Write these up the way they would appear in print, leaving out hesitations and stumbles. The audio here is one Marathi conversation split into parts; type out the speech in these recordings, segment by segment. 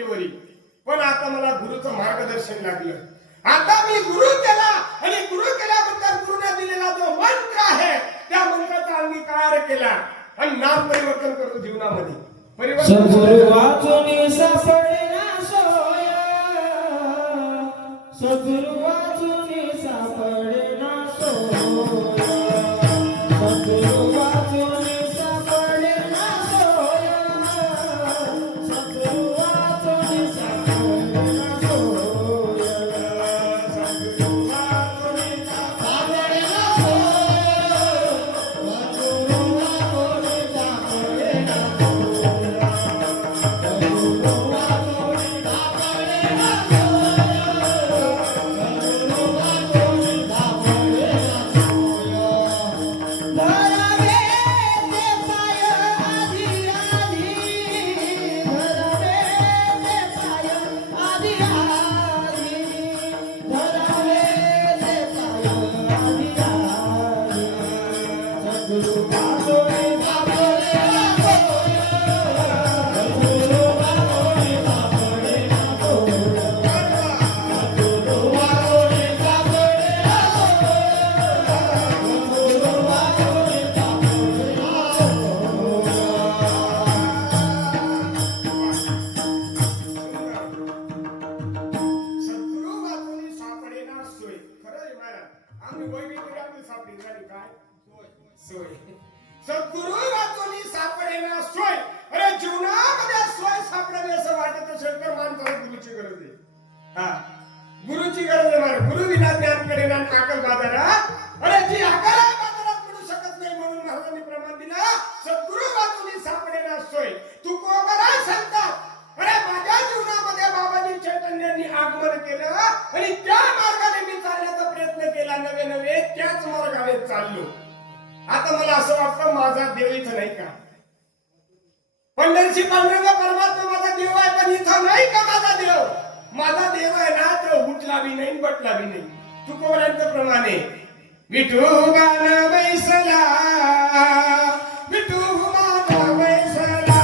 वाटेवरी, पण आता मला गुरुचं मार्गदर्शन लागलं. आता मी गुरु केला आणि गुरु केल्याबद्दल गुरुने दिलेला जो मंत्र आहे त्या मंत्राचा अंगीकार केला आणि नाम परिवर्तन करतो जीवनामध्ये. सद्गुरु वाचून सापडेना सोया, सद्गुरु वाचून सापडेना सोया, सद्गुरु वाचून सापडेना सोया, सद्गुरु वाचून सापडेना सोया, सद्गुरु वाचून सापडेना सोया, सद्गुरु वाचून सापडेना सद्गुरु वाचून सापडेना सोय. अरे जीवनामध्ये सोय सापडावी असं वाटत असेल तर माणसाला गुरुची गरज आहे. हा, गुरुची गरज आहे. मला गुरु विना ज्ञान करेना अकल बाजारात. अरे जी अकल आहे बाजारात मिळू शकत नाही म्हणून महाराजांनी प्रमाण दिला सद्गुरु वाचून सापडेना सोय. तू कोबरा सांगतात. अरे माझ्या जीवनामध्ये बाबाजी चैतन्यांनी आगमन केलं आणि त्या मार्गाने मी चालण्याचा प्रयत्न केला. नवे नवे त्याच मार्गाने चाललो. आता मला असं वाटतं माझा देव इथं नाही का? पंढरची पांडुरंग परमात्मा माझा देव आहे, पण इथं नाही का माझा देव? माझा देव आहे ना तो उठला बी नाही बटला बी नाही. तुकोबांच्या प्रमाणे विठोबान बैसला, विठोबान बैसला,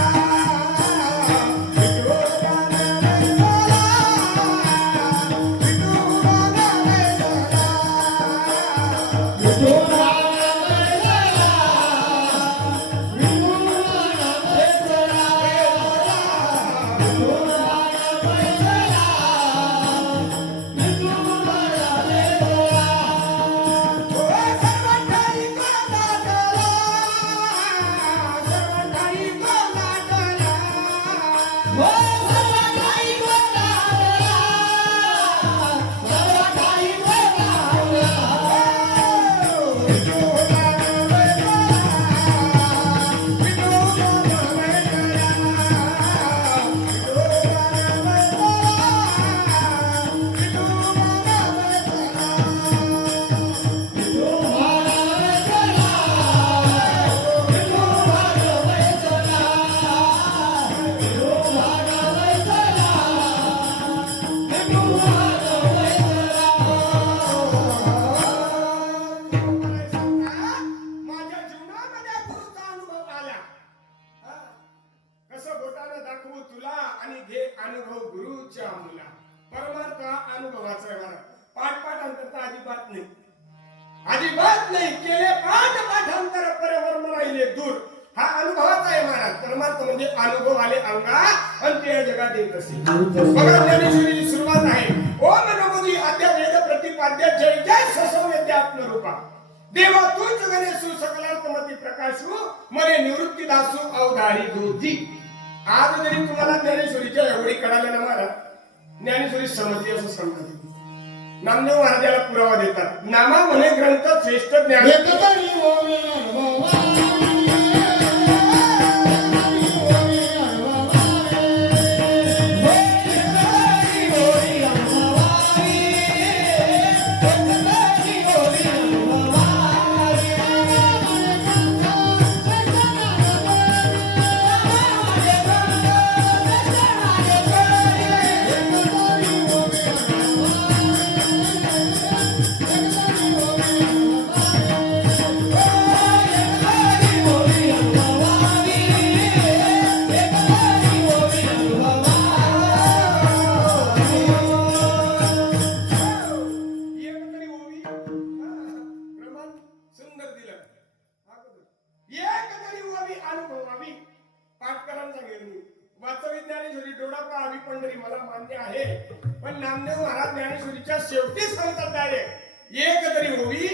अनुभव गुरुच्या मुला. परमार्थ अनुभवाचा आहे. मला पाठ अजिबात नाही, अजिबात नाही. केले पाठांतर परवर्म राहिले दूर. हा अनुभवाचा आहे महाराज. परमार्थ म्हणजे अनुभव आले अंगा आणि ते जगात येत असे. बघा ज्ञानेश्वरीची सुरुवात आहे. ओम नमोदी आद्य वेद प्रतिपाद्य जय जय ससौम्य आत्मरूपा देवा तूच गणेशु सकलात्मती प्रकाशु मरे निवृत्ती दासु अवधारी दूधी. आज जरी तुम्हाला ज्ञानेश्वरीच्या एवढी कळाले ना महाराज, ज्ञानेश्वरी समजली असं समजत. नामदेव महाराजाला पुरावा देतात. नामा म्हणे ग्रंथ श्रेष्ठ ज्ञान. डोळा आवी पंढरी मला मान्य आहे, पण नामदेव महाराज ज्ञानेश्वरीच्या शेवटी सांगतात डायरेक्ट एक तरी होवी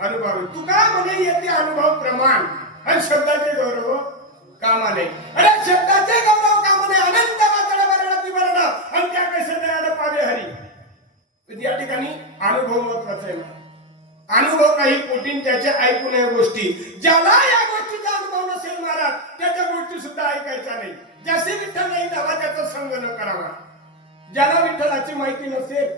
अनुभव. तुका म्हणे येते अनुभव प्रमाण आणि शब्दाचे गौरव कामा नाही. अरे शब्दाचे गौरव कामा नाही. अनंत वाचडा बरडा ती बरडा आणि त्या कैसे दयाड पावे हरी. या ठिकाणी अनुभव महत्वाचा आहे. अनुभव काही कोटीन त्याचे ऐकून या गोष्टी, ज्याला या गोष्टीचा अनुभव नसेल महाराज त्याच्या गोष्टी सुद्धा ऐकायच्या नाही. जसे विठ्ठल नाही जावा त्याचा संग न करावा. ज्याला विठ्ठलाची माहिती नसेल,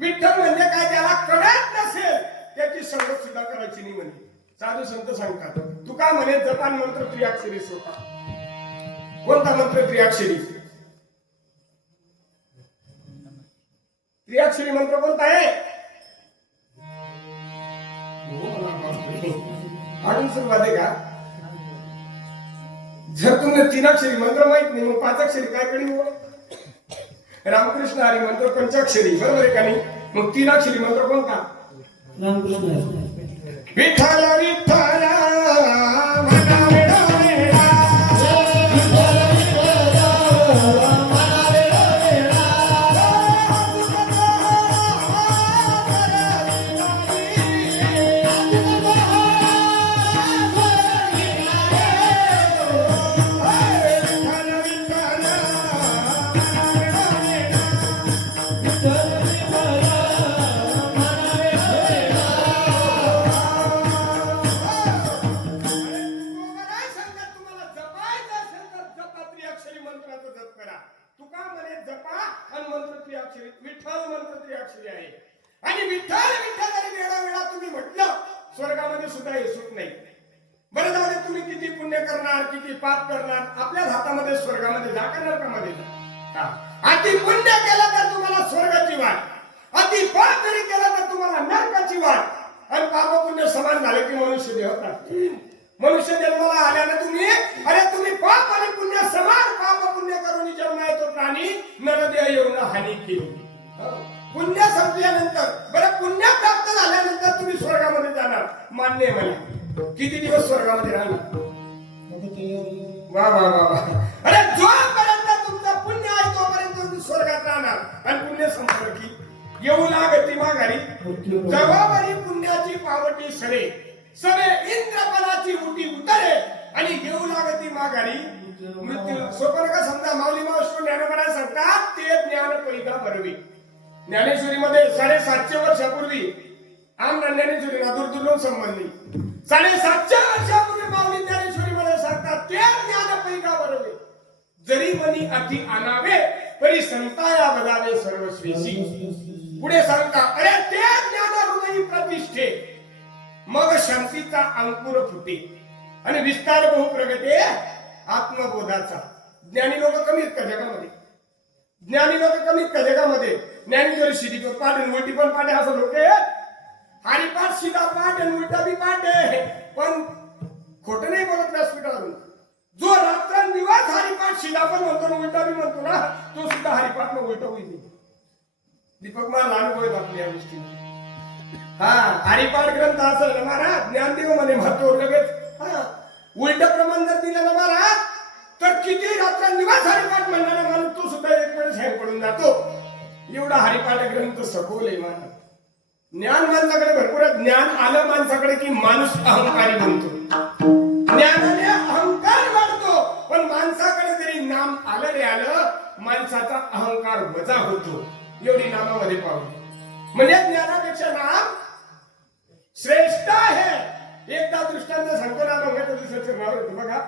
विठ्ठल म्हणजे काय ज्याला कळत नसेल त्याची संगत सुद्धा करायची नाही म्हणजे. साधू संत सांगतात तुका म्हणे जपान मंत्र त्रिअक्षरी सोपा. कोणता मंत्र त्रिअक्षरी? त्रिअक्षरी मंत्र कोणता आहे? अजून सुरुवात आहे का? जर तुम्ही तीनाक्षरी मंत्र माहित नाही मग पाचाक्षरी काय कधी हो? रामकृष्ण हरी मंत्र पंचाक्षरी बरोबर आहे का नाही? मग तीनाक्षरी मंत्र कोणता? रामकृष्ण विठ्ठल विठ्ठल म्हणावे डोळेला. विठ्ठल मंत्र त्रिअक्षरी आहे. आणि विठ्ठल विठ्ठल जरी वेळोवेळा तुम्ही म्हटलं स्वर्गामध्ये सुद्धा हे सुख नाही. बरं जाऊ दे, तुम्ही किती पुण्य करणार किती पाप करणार आपल्याच हातामध्ये स्वर्गामध्ये जा करणार का मध्ये जा. अति पुण्य केलं तर तुम्हाला स्वर्गाची वाट, अति पाप जरी केलं तर तुम्हाला नरकाची वाट. आणि पाप पुण्य समान झाले की मनुष्य देह प्राप्ती. मनुष्य जन्माला आल्यानं तुम्ही पाप आणि पुण्य समान पाप पुण्य करून जन्म येतो प्राणी नरदेह येऊन हानी केली. पुण्य संपल्यानंतर बरं पुण्य प्राप्त झाल्यानंतर तुम्ही स्वर्गामध्ये जाणार मान्य आहे मला. किती दिवस स्वर्गामध्ये राहणार? वा वा वा वा. अरे जोपर्यंत तुमचं पुण्य आहे तोपर्यंत तुम्ही स्वर्गात राहणार. आणि पुण्य संपलं की येऊ लागती माघारी. जबाबदारी पुण्याची पावटी सरे सरे इंद्रपदाची उटी उतरे आणि येऊ लागती माघारी मृत्यू. सोपं का समजा माऊली मावशी ज्ञानोबा सांगतात ते ज्ञान परिगा भरवी. ज्ञानेश्वरीमध्ये 750 वर्षापूर्वी आम ज्ञानेश्वरीला दूर संबंधी 750 वर्षापूर्वी माऊली ज्ञानेश्वरीमध्ये सांगतात ते ज्ञान परिगा भरवे. जरी मनी अति आणावे तरी संताया बदावे सर्वश्रेषी. पुढे सांगता अरे ते ज्ञान हृदयी प्रतिष्ठे मग शांतीचा अंकुर फुटे आणि विस्तार बहु प्रगटे आत्मबोधाचा. ज्ञानी लोक कमी आहेत का जगामध्ये? ज्ञानी लोक कमी आहेत का जगामध्ये? ज्ञानेश्वरी शिदी पण पाठ आणि उलटी पण पाठ असं लोक हरिपाठ सीधा पाठ आणि उलटा बी पाठ आहे. पण खोटं नाही बोलत व्यासपीठावरून. जो रात्रंदिवस हरिपाठ सीधा पण म्हणतो आणि उलटा बी म्हणतो ना तो सुद्धा हरिपाठ मग उलटा होईल. दीपक मला अनुभव आहेत आपल्या या गोष्टी. हा हरिपाठ ग्रंथ असेल ना महाराज ज्ञानदेव म्हणे महत्व लगेच. हा उलट प्रमाण जर दिलं ना महाराज तर किती रात्रंदिवस हरिपाठ म्हणणारा माणूस तो सुद्धा एक वेळेस हँग पडून जातो. एवढा हरिपाठ ग्रंथ सखोल आहे महाराज. ज्ञान माणसाकडे भरपूर आहे. ज्ञान आलं माणसाकडे की माणूस अहंकारी बनतो. ज्ञानाने अहंकार वाढतो. पण माणसाकडे जरी नाम आलं रे आलं माणसाचा अहंकार वजा होतो. एवढी नामामध्ये पाहू. म्हणजे ज्ञानापेक्षा नाम श्रेष्ठ आहे. एकदा दृष्टांत सांगतो ना बघा.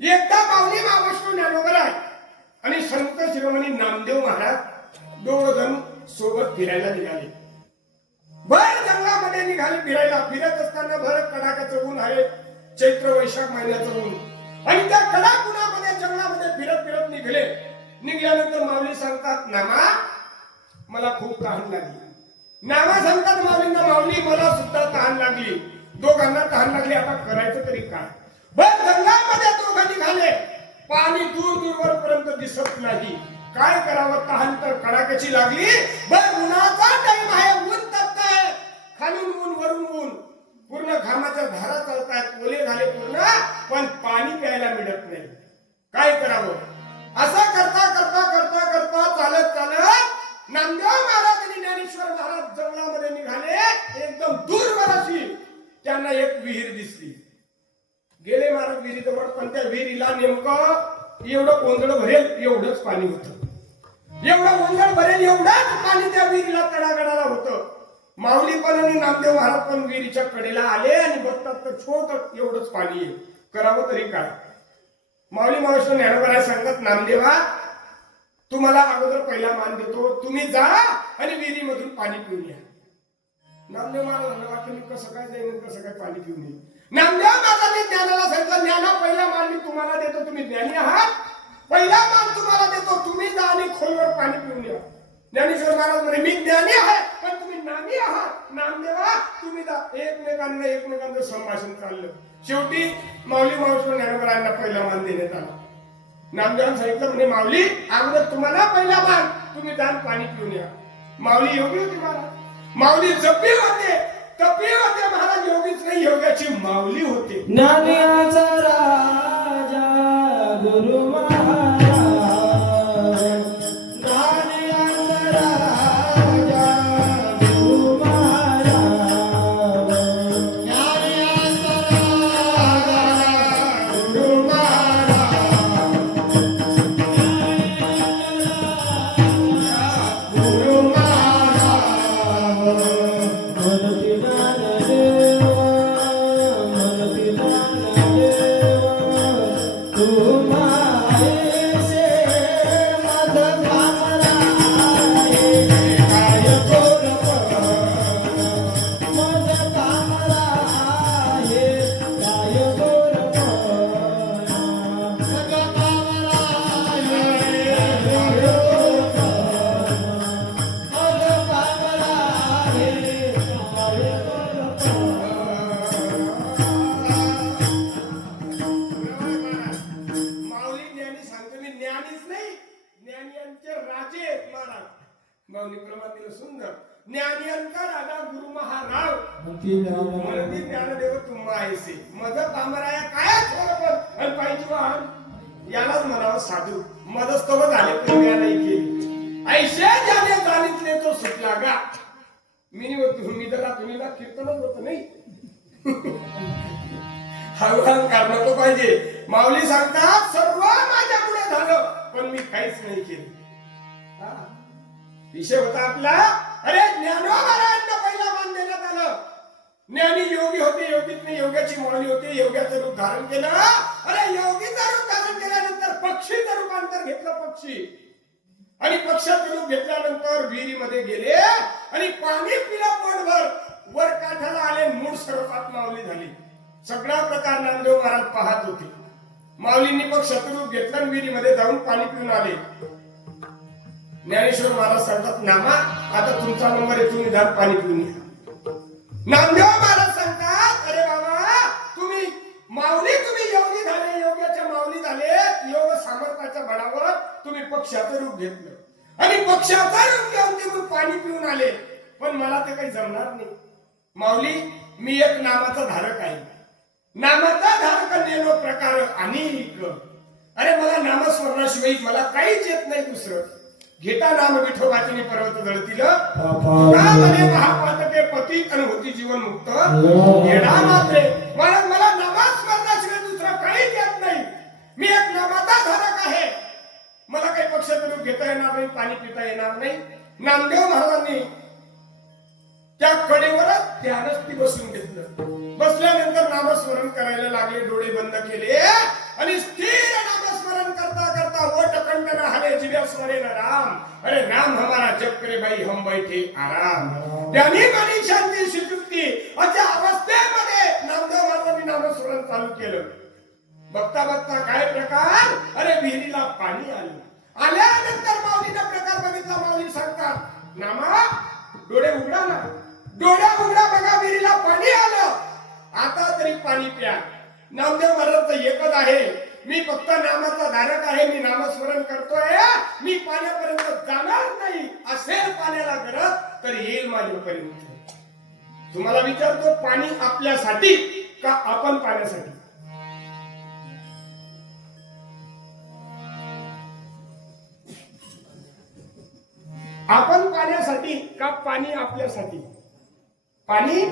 एकदा पाहुणे महाविष्णू ज्ञानोबा आणि संत शिरोमणी नामदेव महाराज दोघ जण सोबत फिरायला निघाले. भर जंगलामध्ये निघाले फिरायला. फिरत असताना भर कडाक्याचं ऊन आहे. चैत्र वैशाख महिन्याचं ऊन. आणि त्या कडाक उन्हामध्ये जंगलामध्ये फिरत फिरत निघले. निघाल्यानंतर माऊली सांगतात नामा मला खूप तहान लागली. नामा सांगतात माऊलींना माऊली मला सुद्धा तहान लागली. दोघांना तहान लागली. आता करायचं तरी काय? बस जंगलामध्ये दोघं निघाले. पाणी दूर दूरवर पर्यंत दिसत नाही. काय करावं? तहान तर कडाक्याची लागली. बस उन्हाचा टाइम आहे. ऊन तपतंय. खालून ऊन वरून ऊन. पूर्ण घामाच्या धारा चालतायत. ओले झाले पूर्ण. पण पाणी प्यायला मिळत नाही. काय करावं? असं करता करता एवढं ओंजळ भरेल एवढंच पाणी होतं. एवढं ओंजळ भरेल एवढंच पाणी त्या विहिरीला तडागडाला होतं. माऊली पण आणि नामदेव महाराज पण विहिरीच्या कडेला आले आणि बघतात तर छोट एवढंच पाणी आहे. करावं तरी काय. माऊली मावशी ज्ञानोबा सांगतात, नामदेवा तुम्हाला अगोदर पहिला मान देतो, तुम्ही जा आणि विहिरीमधून पाणी पिऊन या. नामदेव महाराज वाटलं मी कसं काय जाईन, कसं काय पाणी पिऊन येईल. नामदेव महाराजांनी ज्ञानाला सांगितलं, ज्ञाना पहिला मान मी तुम्हाला देतो, तुम्ही ज्ञानी आहात, पहिला मान तुम्हाला देतो, तुम्ही जा आणि खोलवर पाणी पिऊन या. ज्ञानेश्वर महाराज म्हणे मी ज्ञानी आहे पण तुम्ही नामी आहात. नामदेवा तुम्ही जा. एकमेकांचं संभाषण चाललं. शेवटी माऊली मावशी ज्ञानोबरायांना पहिला मान देण्यात आला. नामदेवांनी सांगितलं म्हणे माऊली अगोदर तुम्हाला पहिला मान, तुम्ही जाऊन पाणी पिऊन या. माऊली योगी होती महाराज, माऊली जपी होते, तपी होते. महाराज योगीच नाही, योगाची माऊली होते. ज्ञानियाचा राजा गुरु महाराज, ज्ञानियाचा राजा गुरु महाराज, ज्ञानियाचा राजा गुरु महाराज, गुरु महाराज. मनती ज्ञानदेव, मनती ज्ञानदेव, तू मायेसे मध कामराये, काय गोरपण मध कामराये, काय गोरपण मध कामराये, काय गोरपण मध कामराये, काय गोरपण. माऊली ज्ञानी सांगतो मी ज्ञानीच नाही, ज्ञानियांचे राजे आहेत महाराज. माऊली प्रमाणे सुंदर ज्ञानियांचा राजा गुरु महाराज. मनती ज्ञानदेव, मनती ज्ञानदेव तुम्हा आहेसे मध कामराया काय थोडं आणि पाहिजे वाहन. यालाच म्हणावं साधू. मदस्तव झाले पण ज्ञानही केली. ऐशे ज्याने जाणीतले तो सुटला गा. मी तर तुम्ही ना कीर्तनच होत नाही. हळूहळू करणं तो पाहिजे. माऊली सांगतात सर्व माझ्यामुळे झालं पण मी काहीच नाही केलं. हा. विषय होता आपला. अरे ज्ञानोबारायांना पहिला मान देण्यात आलं. ज्ञानी योगी होते, योगीत नाही योगाची माऊली होते, योगाचं रूप धारण केलं. अरे योगीचं रूप धारण केल्यानंतर पक्षीचं रूपांतर घेतलं. पक्षी आणि पक्षाचं रूप घेतल्यानंतर विहिरीमध्ये गेले आणि पाणी पिलं पोटभर. वर काठाला आले, मूळ स्वरूपात माऊली झाली. सगळा प्रकार नामदेव महाराज पाहत होते. माऊलींनी पक्षाचं रूप घेतलं आणि विहिरीमध्ये जाऊन पाणी पिऊन आले. ज्ञानेश्वर महाराज सांगतात नामा आता तुमचा नंबर आहे, तुम्ही जाऊन पाणी पिऊन या. नामदेव महाराज सांगतात अरे बाबा तुम्ही माऊली, तुम्ही योगी झाले, योगाच्या माऊली झाले. योग सामर्थ्याच्या बळावर तुम्ही पक्षाचं रूप घेतलं आणि पक्षाचं रूप घेऊन तुम्ही पाणी पिऊन आले. पण मला ते काही जमणार नाही. माऊली मी एक नामाचा धारक आहे. नामाचा धारक नेलो प्रकार अनेक. अरे मला नामस्मरणाशिवाय मला काहीच येत नाही दुसरं. घेता नाम विठोबाची पर्वत जळतील म्हणे महापातके पती आणि होती जीवन मुक्त येडा मात्रे. मला नामस्मरणाशिवाय दुसरं काहीच येत नाही. मी एक नामाचा धारक आहे. मला काही पक्षाचं रूप घेता येणार नाही, पाणी पिता येणार नाही. नामदेव महाराजांनी त्या कडेवरच ध्यानस्थी बसून घेतलं. बसल्यानंतर नामस्मरण करायला लागले. डोळे बंद केले आणि स्थिर नामस्मरण करता करता ओठ कंठ हरे जिव्या स्मरे न राम. अरे नाम हमारा जप करे भाई हम बैठे आराम. त्याने मनी शांती सुषुप्ती अशा अवस्थेमध्ये नामदेव महाराजांनी नामस्मरण चालू केलं. बघता बघता काय प्रकार. अरे विहिरीला पाणी आलं. आल्यानंतर माऊलीने प्रकार बघितला. माऊली सांगतात नामा डोळे उघडा ना. डोळ्या उघडा बघा विहिरीला पाणी आलं. आता तरी पाणी प्या. नामदेव महाराजचं एकच आहे, मी फक्त नामाचा धारक आहे. मी नामस्मरण करतोय. मी पाण्यापर्यंत जाणार नाही. असेल पाण्याला गरज तर येईल माझ्यापर्यंत. तुम्हाला विचारतो पाणी आपल्यासाठी का आपण पाण्यासाठी? आपण पाण्यासाठी का पाणी आपल्यासाठी? पाणी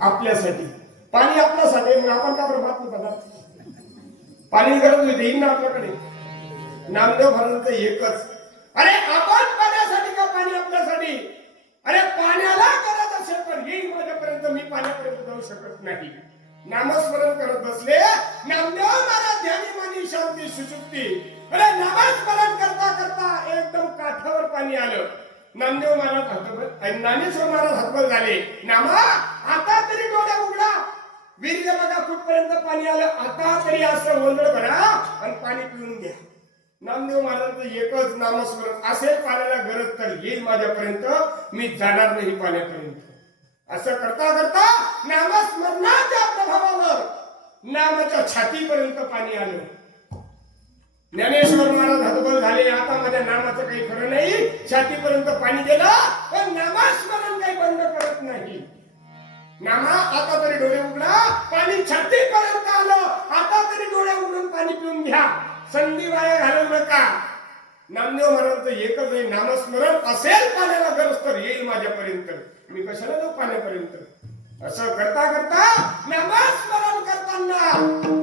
आपल्यासाठी. पाणी आपल्यासाठी मग आपण का बरं बात नाही पदार्थ? पाणी गरज होती येईल ना आपल्याकडे. नामदेव महाराजांचं एकच. अरे आपण पाण्यासाठी का पाणी आपल्यासाठी? अरे पाण्याला करत असेल तर येईल माझ्यापर्यंत, मी पाण्यापर्यंत जाऊ शकत नाही. नामस्मरण करत बसले नामदेव महाराज, ध्यानी मानी शांती सुषुप्ती. अरे नामस्मरण करता करता एकदम काठावर पाणी आलं. नामदेव महाराज हतबल, ज्ञानेश्वर महाराज हतबल झाले. नामा आता तरी डोळे उघडा, वीर्य बघा कुठपर्यंत पाणी आलं, आता तरी असं गोंधळ करा आणि पाणी पिऊन घ्या. नामदेव महाराजांचं एकच नामस्मरण, असेल पाण्याला गरज तर येईल माझ्यापर्यंत, मी जाणार नाही पाण्यापर्यंत. असं करता करता नामस्मरणाच्या प्रभावावर नामाच्या छातीपर्यंत पाणी आलं. ज्ञानेश्वर महाराज हतबल झाले, आता माझ्या नामाचं काही खरं नाही. छातीपर्यंत पाणी गेलं पण नामस्मरण काही बंद करत नाही. नामा आता तरी डोळे उघडा, पाणी छातीपर्यंत आलं, आता तरी डोळे उघडून पाणी पिऊन घ्या, संधी वाया घालवू नका. नामदेव महाराजांचं एकच आहे नामस्मरण, असेल पाण्याला गरज तर येईल माझ्यापर्यंत, मी कशाला जाऊ पाण्यापर्यंत. असं करता करता नामस्मरण करताना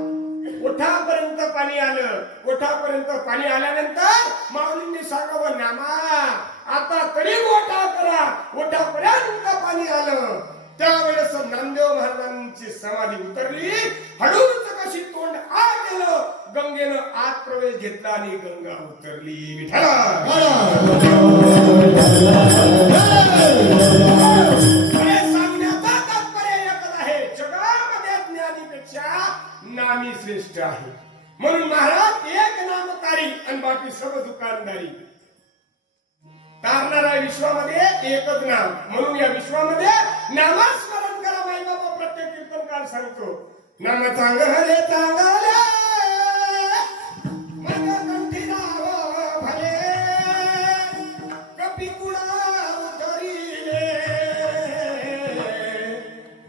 ओठापर्यंत पाणी आलं. ओठापर्यंत पाणी आल्यानंतर माऊलींनी सांगावं, नामा आता तरी ओठा करा. ओठापर्यंत पाणी आलं. त्यावेळेस नामदेव महाराजांची समाधी उतरली. हळूच कशी तोंड आत गेलं, गंगेनं आत प्रवेश घेतला आणि गंगा उतरली. विठ्ठल अरे सांगण्याचा तात्पर्य एकच आहे, जगामध्ये ज्ञानीपेक्षा नामी श्रेष्ठ आहे. म्हणून महाराज एक नामकारी आणि बाकी सर्व दुकानदारी. तारणारा विश्वामध्ये एकच नाम, म्हणून या विश्वामध्ये नामस्मरण करा. माई बाबा प्रत्येक कीर्तनकार सांगतो, नाम चांगले चांगले मन कंठी राहो भले, कपी कुळा उतरिले,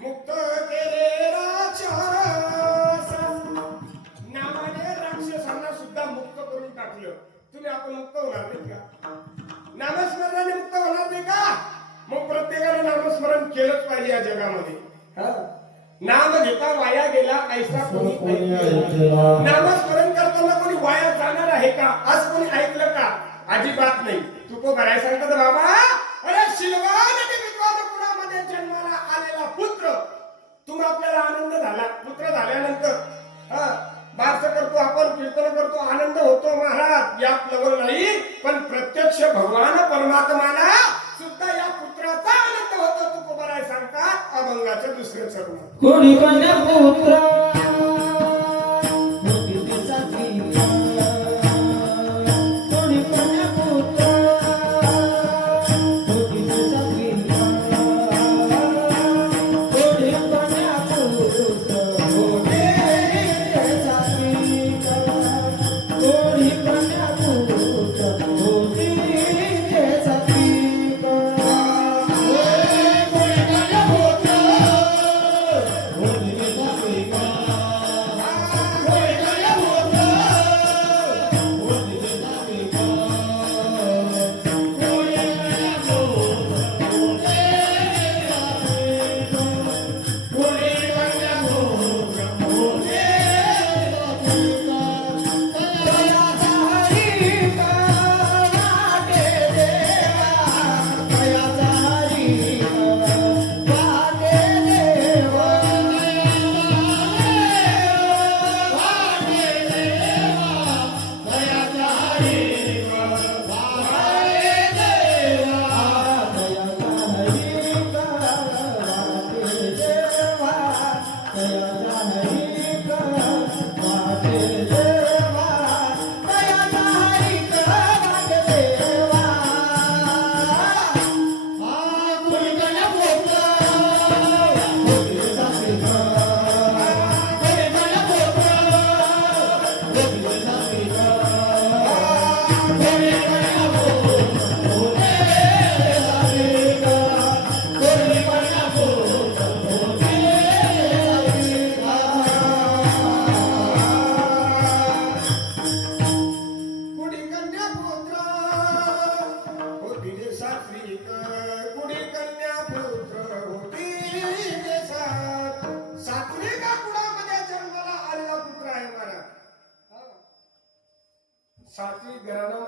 मुक्त केले राक्षस. नामाने राक्षसांना सुद्धा मुक्त करून टाकलं. तुम्ही आपण मुक्त होणार नाही का? नामस्मरणाने मुक्त होणार नाही का? मग प्रत्येकाने नामस्मरण केलंच पाहिजे या जगामध्ये. नाम घेता वाया गेला ऐसा कोणी ऐकलं. नामस्मरण करताना कोणी वाया जाणार आहे का? आज कोणी ऐकलं का? अजिबात नाही. तुको भराय सांगतात बाबा, अरे शिलवान आणि विद्वान कुळामध्ये जन्माला आलेला पुत्र, तुम्हा आपल्याला आनंद झाला. पुत्र झाल्यानंतर बारस करतो आपण, कीर्तन करतो, आनंद होतो महाराज, यात नवल नाही. पण प्रत्यक्ष भगवान परमात्माला सुद्धा या पुत्राचा आनंद होतो. तुकोबाराय सांगतात अभंगाचे दुसरे चरण. कोणी पण पुत्र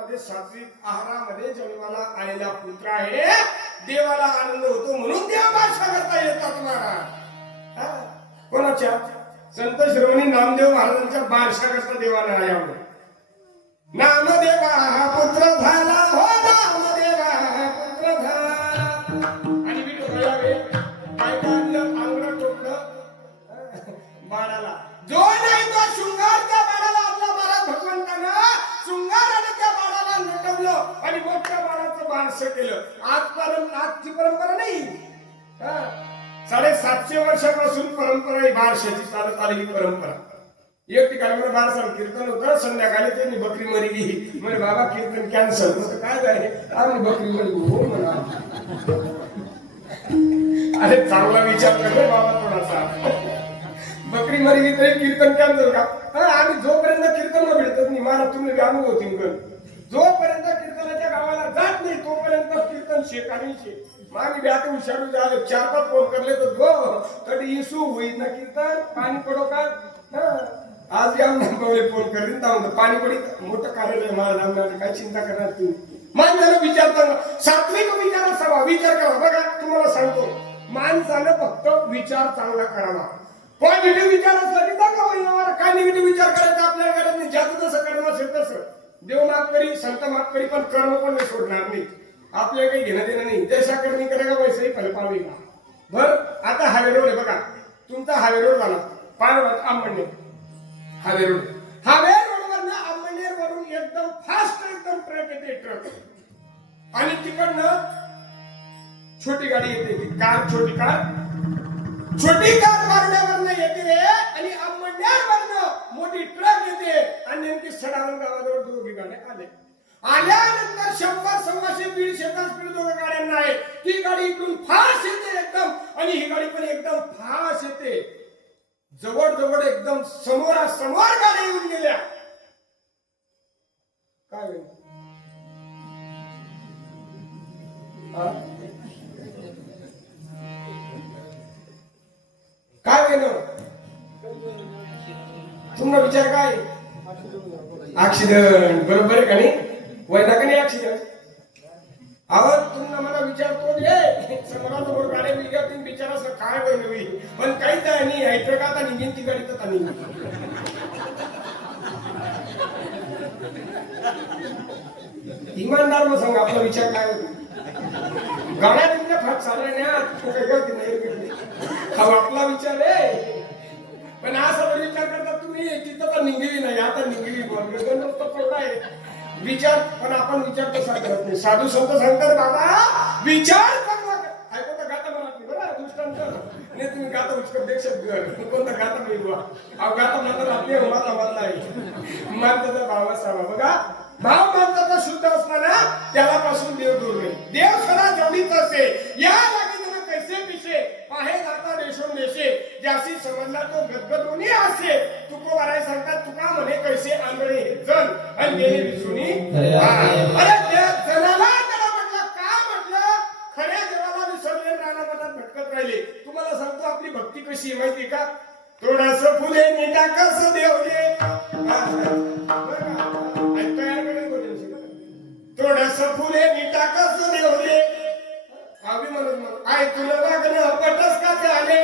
घरामध्ये सात्विक आहारामध्ये जन्माला आलेला पुत्र आहे. देवाला आनंद होतो म्हणून देव बादशाह करता येतात महाराज. हा? कोणाच्या? संत श्रोमणी नामदेव महाराजांच्या बादशाह करता देवाला यावं. नामदेवा हा पुत्र झाला हो, नामदेवा हा पुत्र झाला. आणि मी ठोकळावे काय काढलं आंगडं ठोकलं बाळाला. जो नाही तो शृंगार त्या बाळाला आपला महाराज भगवंतानं शृंगार आणि त्या बाळाला नटवलं आणि मग त्या बाळाचं बारसं केलं. आजची परंपरा नाही. 750 वर्षापासून परंपरा ही बारशाची चालत आलेली परंपरा. एक ठिकाणी मला बारसाला कीर्तन होतं. संध्याकाळी त्यांनी बकरी मरी गेली. म्हणजे बाबा कीर्तन कॅन्सल. काय झाले? आम्ही बकरी मरी हो म्हणा. अरे चांगला विचार कर बाबा थोडासा. बकरी मरी गेली तरी कीर्तन कॅन्सल का? आम्ही जोपर्यंत कीर्तन भेटत नाही मला तुम्ही अनुभव होतील. जोपर्यंत कीर्तनाच्या गावाला जात नाही तोपर्यंत कीर्तन शेकानी शे. मागे ब्यात हुशारू झाले 4-5 फोन करले तर गो कधी इसू होईल ना कीर्तन पाणी पडो का. आज या फोन करीन तर पाणी पडी मोठं कारण आहे मला. काय चिंता करणार तुम्ही? माणसाला विचारताना सात्विक विचार असावा. विचार करा. बघा तुम्हाला सांगतो माणसानं फक्त विचार चांगला करावा. पॉझिटिव्ह विचार असला की दाखवा. काय निगेटिव्ह विचार करायचा आपल्याला गरज नाही. ज्याचं जसं कर्म असेल तसं देव माफ करी संत माफ करी पण कर्म पण नाही सोडणार नाही. आपल्याला काही घेणं देणं नाही. जैसा कर्मी करेगा वैसे फल पावेगा. बर आता हायवे रोड आहे बघा. तुमचा हायवे रोड झाला पार आंबणनेर हायवे रोड. हायवे रोडवरनं आंबणनेर वरून एकदम फास्ट एकदम ट्रक येते. ट्रक आणि तिकडनं छोटी गाडी येते. कार छोटी कार मारण्यावरनं येते आणि अंबरनेरवरनं मोठी ट्रक येते आणि नेमकी सडावण गावाजवळ दोघी गाड्या आल्यानंतर 100-125 तास स्पीड दोघं गाड्यांना आहे. ती गाडी इकडून फास्ट येते एकदम आणि ही गाडी पण एकदम फास्ट येते. जवळ एकदम समोर गाड्या येऊन गेल्या. काय होईल? काय वेगळं तुम्हाला विचार काय? ऍक्सिडेंट बरोबर आहे का नाही? वैदा का नाही ऍक्सिडेंट? आवाज तुम्हाला मला विचारतो रे समोरासमोर गाड्या विचार तुम्ही विचार असं काय होईल पण काहीच नाही. ऐकत आता निघेन ती गाडी तर नाही. इमानदार मग सांगा आपला विचार काय होतो? गाड्या तुमच्या फार चालण्यात नाही. हा आपला विचार आहे. पण असा विचार करता तुम्ही तिथं तर निघेली नाही. आता निघेली आहे विचार. पण आपण विचार कसा करत नाही. साधू संत सांगतात बाबा विचार ऐकवता गाता म्हणत नाही बरं दृष्टांत नाही. तुम्ही गाता उचकत देशात कोणता गाता नाही बुवा. गाता म्हणतात आपली माता माता आहे. मानताचा भाव असावा. बघा भाव मानताचा शुद्ध असताना त्यापासून देव दूर नाही. देव सदा जवळीच असते. या लागेल कैसे पिसे पाहे जाता देशों देशे ज्यासी समजला तो गदगदोनी असे. तुकोबाराय सांगतात तुका म्हणे कैसे आंधळे जन आणि गेले विसुनी. अरे त्या जनाला त्याला म्हटलं का म्हटलं खऱ्या देवाला विसरले रानामध्ये भटकत राहिले. तुम्हाला सांगतो आपली भक्ती कशी आहे माहिती का? थोडस फुले निटा कस देवले थोडस फुले निटा कस देवले आम्ही म्हणून आय तुला वागणं पटस का झाले.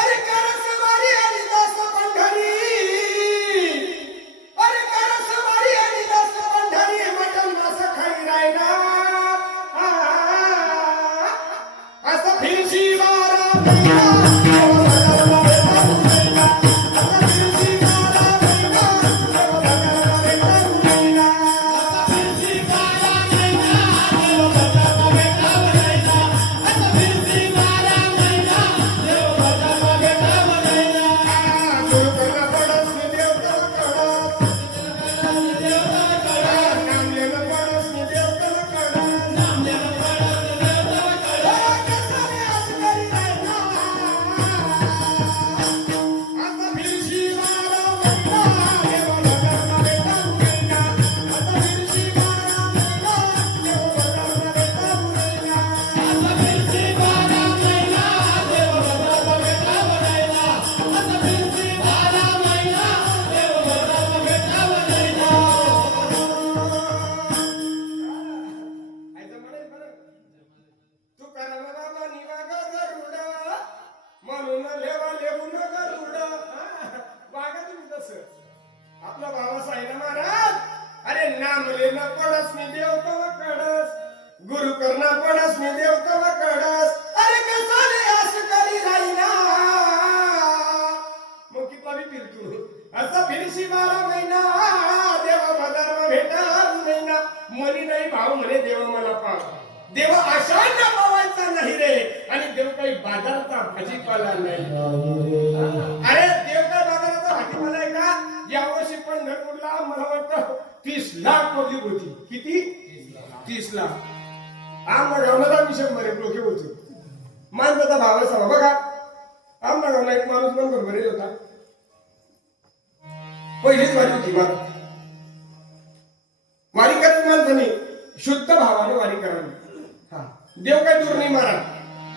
अरे करस वारी आणि दास पंढरी. अरे करस वारी आणि दास पंढरी मटन मास खाई राहिला असं फिरशी वारा देव आशांना पावायचा नाही रे. आणि देव काही बाजाराचा भाजीपाला नाही. अरे देव काय बाजाराचा भाजीपाला आहे का? यावर्षी पंढरपूरला मला वाटतं 30 लाख पब्लिक होती. किती? 30 लाख. आमच्या गावाला विषय बरे लोक होते. माणसाचा भाव असावा बघा. आमच्या गावाला एक माणूस पण बरोबर होता. पहिलीच वारी होती मला. वारी करत माणसाने शुद्ध भावाने वारी करावी. देव काय दूर नाही महाराज.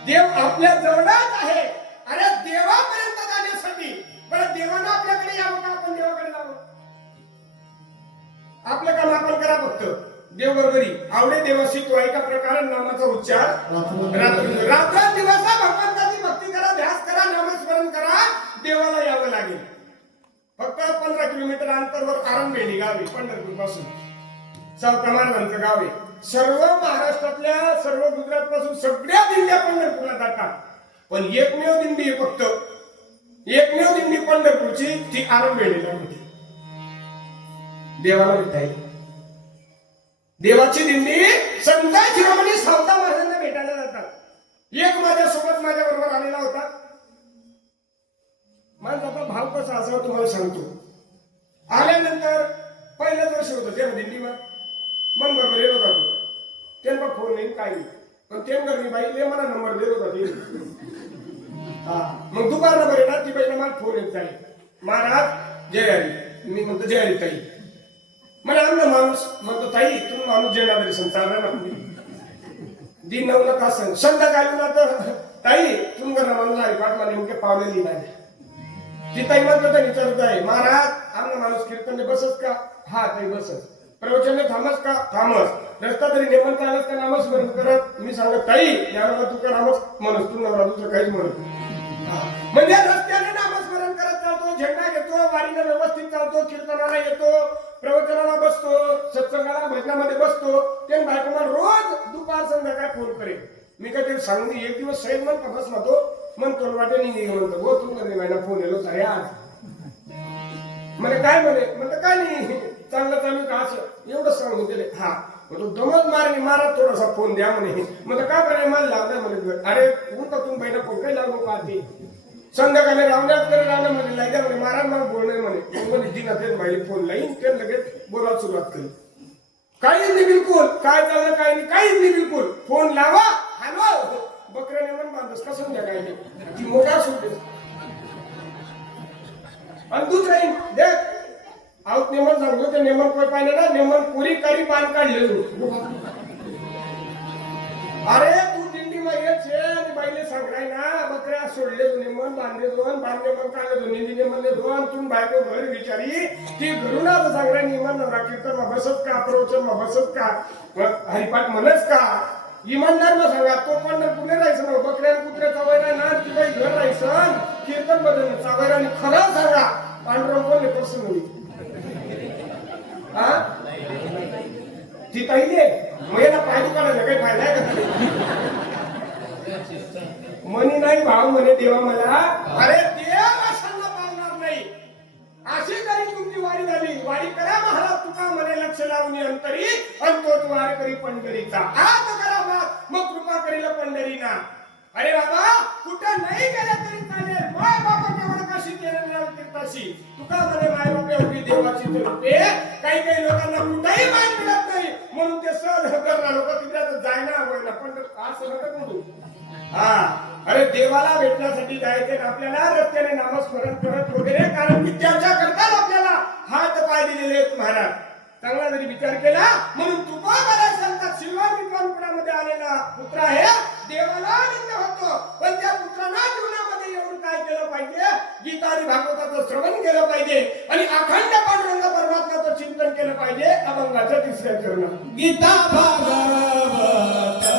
देव आपल्या जवळच आहे. अरे देवापर्यंत जाण्यासाठी बरं देवानं आपल्याकडे यावं का आपण देवाकडे जावं? आपलं काम आपण करा फक्त. देव बरोबरी आवडे देवाशी तो एका प्रकारे नामाचा उच्चार रात्र दिवस भगवंताची भक्ती करा, ध्यास करा, नामस्मरण करा. देवाला यावं लागेल. फक्त 15 किलोमीटर अंतरावर आरंभेली गाव आहे पंढरपूर पासून. सावता महाराजांचं गाव आहे. सर्व महाराष्ट्रातल्या सर्व गुजरात पासून सगळ्या दिंड्या पंढरपूरला जातात. पण एकमेव दिंडी आहे फक्त. एकमेव दिंडी पंढरपूरची ती आरंभेलीला होती. देवाला भेटाय देवाची दिंडी संत शिरोमणी सावता महाराजांना भेटायला जातात. एक माझ्यासोबत माझ्या बरोबर आलेला होता. माझा भाव कसा असावा तुम्हाला सांगतो. आल्यानंतर पहिल्याच वर्ष होतं त्या दिंडीवर मन बरोबर येत होता तो. त्यांना फोन नाही काय नाही. पण त्यांनी बाईले मला नंबर देत होता. मग दुपार नंबर येणार ती बाईला मला फोन येत जाईल. महाराज जय हरी. मी म्हणतो जय हरी ताई. मला आमला माणूस म्हणतो ताई तुम्ही माणूस जेवणामध्ये संचारला ना दिन 9 ला तास संध्याकाळी ना तर ताई तुमचा माणूस आहे पाठवा नेमके पावलेली नाही. ती ताई म्हणतो विचारत आहे महाराज आमला माणूस कीर्तन बसच का? हा ताई बसच. प्रवचन थांबस का? थांबस. रस्ता तरी नेमन चालस का? नामस्मरण करत. मी सांगत ताई याला तू का नामच म्हणस तू नवरा दुसरं काहीच म्हणत. म्हणजे रस्त्याने नामस्मरण करत चालतो, झेंडा घेतो, वारीला व्यवस्थित चालतो, कीर्तनाला येतो, प्रवचनाला बसतो, सत्संगाला भजनामध्ये बसतो. ते बायको मला रोज दुपार संध्याकाळ फोन करेल. मी काय सांगून एक दिवस सैद मन कपास म्हणतो म्हणतो वाटे नाही म्हणतो हो तू मध्ये महिना फोन येलो अरे आज म्हणे काय म्हणे म्हणतं काय नाही चांगलं चालू का असं एवढं सांगून दिले. हा म्हणतो दमत मारणी मारा थोडासा फोन द्या म्हणे. म्हणतं काय करायला मला लावलाय म्हणे. अरे उलटा तुम्ही महिना फोन काही लागू का ते संध्याकाळी रावण्यात करे रावण्या म्हणे लायद्या म्हणे महाराज मला बोलणे म्हणे. म्हणे दिना तेच बाईले फोन लाईन ते लगेच बोलायला सुरुवात केली. काहीच नाही बिलकुल. काय चाललं काय नाही काहीच नाही बिलकुल. फोन लावा हॅलो बकऱ्याने म्हण बांधस का संध्याकाळी ती मोठा सुटे आणि दूध राहील देख आऊत नेमन सांगतो ते नेमन कोय पाहिजे ना नेमन पुरी कारी पान काढले. अरे तू दिंडी मध्ये छे आणि बाईले सांगाय ना बकऱ्या सोडले नेमन बांधले दोन बांधले मन काढले दोन निंदी नेमनले दोन तू बायको घर विचारी ती घरून आज सांगराय निमन नवरा कीर्तन मा बसत का प्रवचन मा बसत का हरिपाठ म्हणच का इमानदार न सांगा. तो पंढरपूरला राहायचं ना बकऱ्या कुत्र्या चावायला ना ती बाई घर राहायचं कीर्तन बदल चावायला आणि खरं सांगा पांढरं कोण प्रसन्न होईल. हा ती ताईले मग याला पाय दुकानाला काही फायदा आहे का? मनी नाही भाव म्हणे देवा मला. अरे देव अशांना पावणार नाही. अशी तरी तुमची वारी झाली. वारी करा महाराज तुका म्हणे लक्ष लावून अंतरी अंतोच वार करी पंढरीचा. आज करा मग कृपा करील पंढरीना. अरे बाबा कुठं नाही गेला तरी चालेल. माय बाबा केवळ काशी केलं तीर्थाशी तुका म्हणे माय बाबा एवढी देवाची रूपे. काही काही लोकांना कुठेही मान मिळत नाही म्हणून ते सहज करणार लोक तिकडे जायना होईना पण असं नका म्हणू. हा अरे देवाला भेटण्यासाठी जायचे आपल्याला रस्त्याने नामस्मरण करत वगैरे कारण की त्याच्या करताच आपल्याला हात पाय दिलेले आहेत महाराज. चांगला जरी विचार केला म्हणून तुकोबाला सांगतात शिल्वान विद्वानपणामध्ये आलेला पुत्र आहे देवाला आनंद होतो. पण त्या पुत्राला जीवनामध्ये येऊन काय केलं पाहिजे? गीता आणि भागवताचं श्रवण केलं पाहिजे आणि अखंड पांडुरंग परमात्म्याचं चिंतन केलं पाहिजे. अभंगाच्या 3ऱ्या चरणात गीता भागवत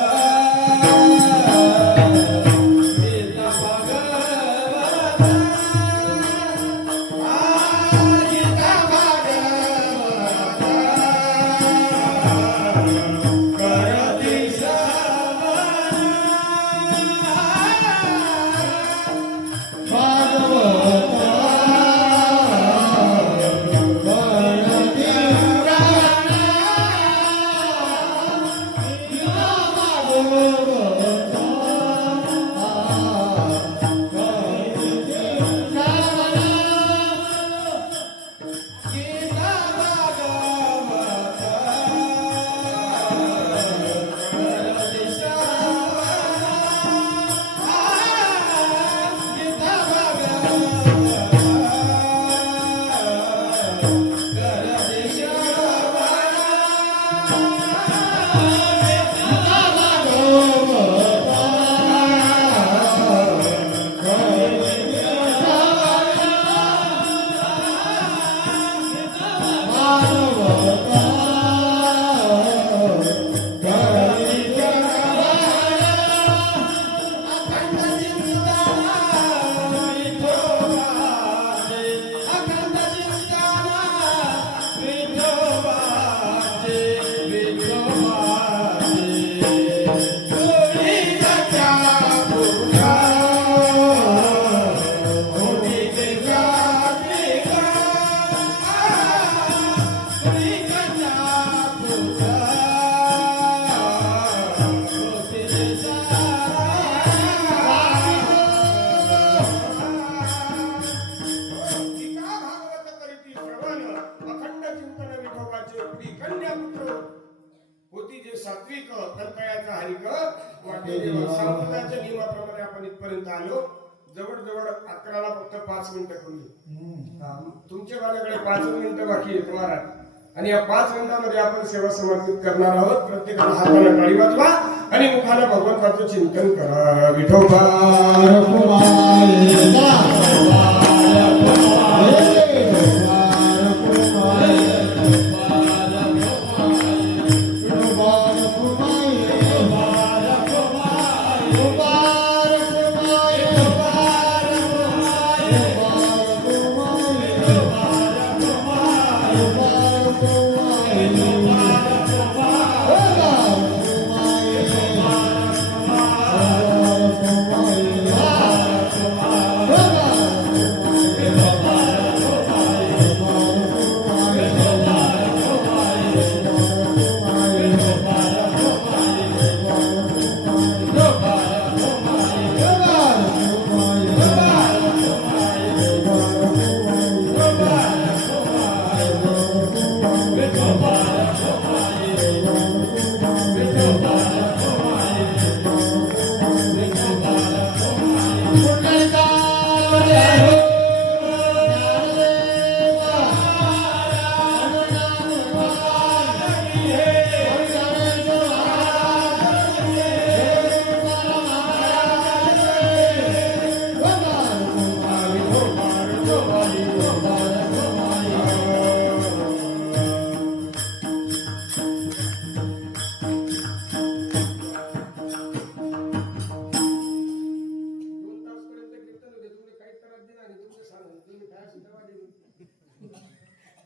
सात्विक तळतळ्याचा हरिक वाटे देवा. संप्रदायाच्या नियमाप्रमाणे आपण इथपर्यंत आलो. जवळ 11ला फक्त 5 मिनिटं कमी. तुमच्या माझ्याकडे 5 मिनिटं बाकी आहेत महाराज. आणि या 5 मिनिटांमध्ये आपण सेवा समर्पित करणार आहोत. प्रत्येकाला हाताला टाळी वाजवा आणि मुखाला भगवंताचं चिंतन करा. विठोबा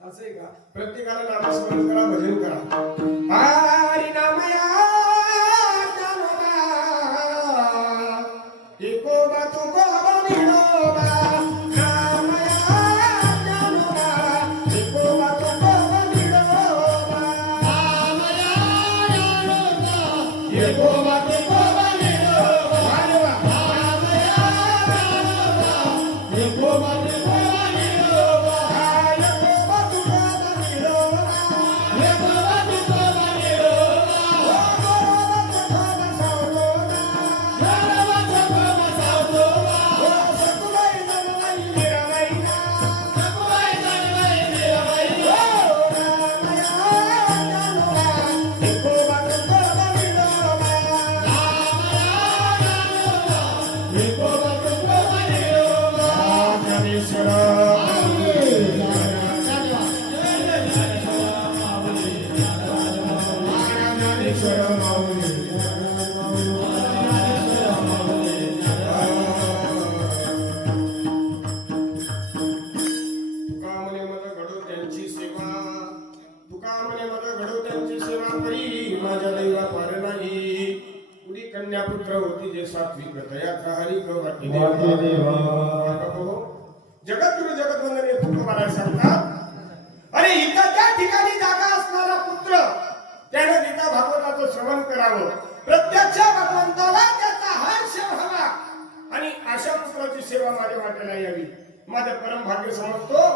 असं आहे का? प्रत्येकाला नामस्मरण करा, भजन करा. हरी नामया ज्ञानोबा, एकोबा तुकोबा विठोबा. नामया ज्ञानोबा, एकोबा तुकोबा विठोबा. नामया ज्ञानोबा, एकोबा तुकोबा विठोबा. नामया ज्ञानोबा, एकोबा तुकोबा विठोबा. माझ्या दैवा पार नाही. पुढी कन्यापुत्र होती जे सात्विक दयाचा हरी वाटे देवा. जगद्गुरु जगद्वंदने तुकोबाला सांगतात, अरे इथं त्या ठिकाणी जागा असणारा पुत्र त्याने गीता भागवताचं श्रवण करावं. प्रत्यक्ष भगवंताला त्याचा हर्ष व्हावा आणि अशा पुत्राची सेवा माझ्या वाट्याला यावी. माझं परम भाग्य समजतो.